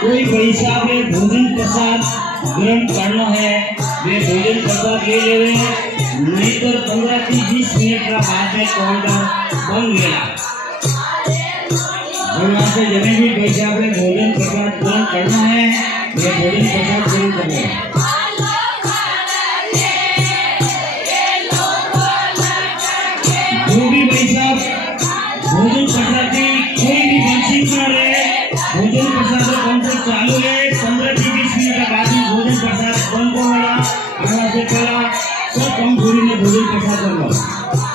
कोई पैसा पे भोजन प्रसाद ग्रहण करना है वे भोजन प्रसाद ले लेवे, नहीं तो 15 से 20 मिनट का बाद में काउंटर बन गया। भगवान से जने भी पैसा पे भोजन प्रसाद ग्रहण करना है वे भोजन प्रसाद जरूर करें। जो भी पैसा भोजन प्रसाद की कोई भी वंचित न रहे, भोजन प्रसाद काउंटर चालू है, 15 से 20 मिनट के बाद ही भोजन प्रसाद बंद होगा। आना से पहला सब कम दूरी में भोजन प्रसाद करना।